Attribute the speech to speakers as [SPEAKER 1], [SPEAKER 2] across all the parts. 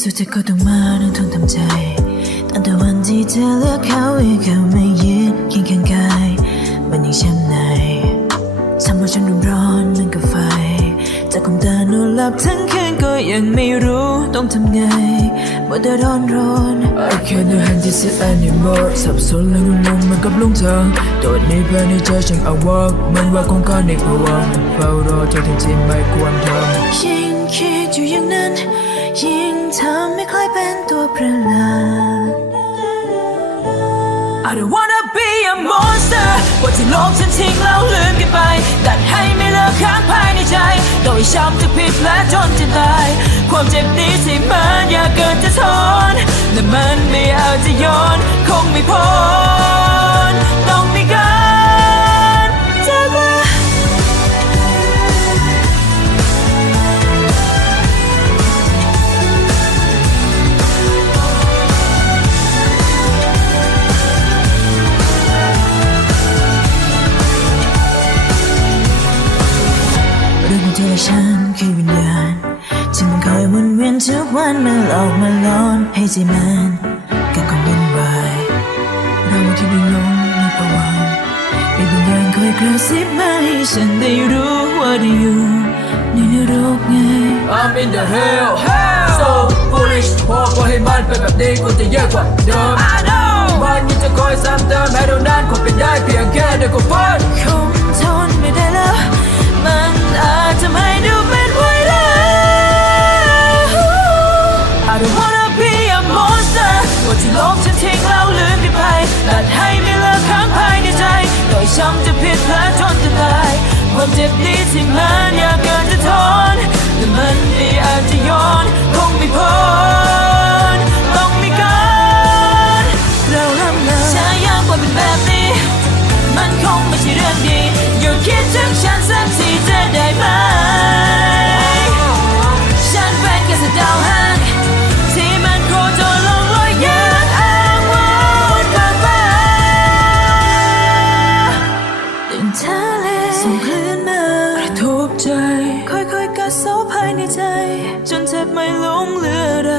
[SPEAKER 1] สุดท้ายก็ต้องมานั่งทนทำใจตั้งแต่วันที่เธอเลือกเขาให้เขาไม่ยืนเคียงข้างกายมันยังช้ำในทำให้ฉันรุมร้อนเหมือนกับไฟจากคมตานอนหลับทั้งคืนก็ยังไม่รู้ต้องทำไงว่าแต่ร้อนร้อน
[SPEAKER 2] I can't handle this anymore สับสนและงงงเหมันกับหลงทางตัวนี้ภายในใจฉันอาวกมันว่าคงการในภวังค์เฝ้ารอเธอถึงที่ไม่ควรทำ
[SPEAKER 1] ยิ่งคิดอยู่อย่างนั้น ยิ่งทำให้คล้ายเป็นตัวประหลาด
[SPEAKER 3] I don't wanna be a monster ว่าที่โลกฉันทิ้งแล้วลืมกันไปดัดให้ไม่เลิกค้างภายในใจโดยช้ำจะผิดแผลจนจะตาย ความเจ็บนี้ที่มันอยากเกินจะทนและมันไม่อาจจะย้อน คงไม่พ้นต้อง
[SPEAKER 1] ฉันคือวิญญาณที่มันคอยวนเวียนทุกวันมาหลอกมาหลอนให้ใจมันเกิดความวุ่นวายเราที่ได้หลงในภวังค์มีวิญญาณคอยกระซิบมาให้ฉันได้รู้ว่าได้อยู่ในนรกไง
[SPEAKER 2] I'm in the hell so foolish พอก็ให้มันเป็นแบบนี้กูจะแย่กว่าเดิม
[SPEAKER 3] I know
[SPEAKER 2] มันยังจะคอยซ้ำเติมแม้เท่านั้นคงเป็นได้เพียงแค่เดียวก็ฟัน
[SPEAKER 1] ล
[SPEAKER 3] กฉันทิ้งแล้วลืมกันไปดัดให้ไม่เลิกค้างภายในใจโดยช้ำจะผิดแผลจนจะตายความเจ็บนี้ที่มันอยากเกินจะทนแต่มันไม่อาจจะย้อนคงไม่พ้นต้องมีการเราลำลาถ้ายังว่าเป็นแบบนี้ มันคงไม่ใช่เรื่องดี อยู่คิดถึงฉัน
[SPEAKER 1] ใจ จนแทบไม่หลงเหลืออะไร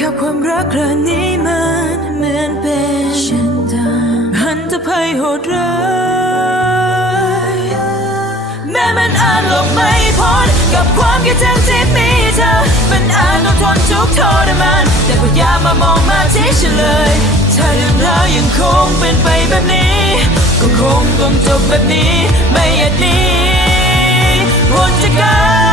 [SPEAKER 1] กับความรักครั้งนี้มันเหมือนเป็นฉันตาหันตภัยโหดร้าย
[SPEAKER 3] แม้มันอ่าจหลบไม่พ้นกับความคิดถึงที่มีเธอ มันอ่าจต้องทนทุกทรมานแต่ก็อย่ามามองมาที่ฉันเลยถ้าเรื่องราวยังคงเป็นไปแบบนี้ ก็คงต้องจบแบบนี้ ไม่อาจหนีพ้นจากการ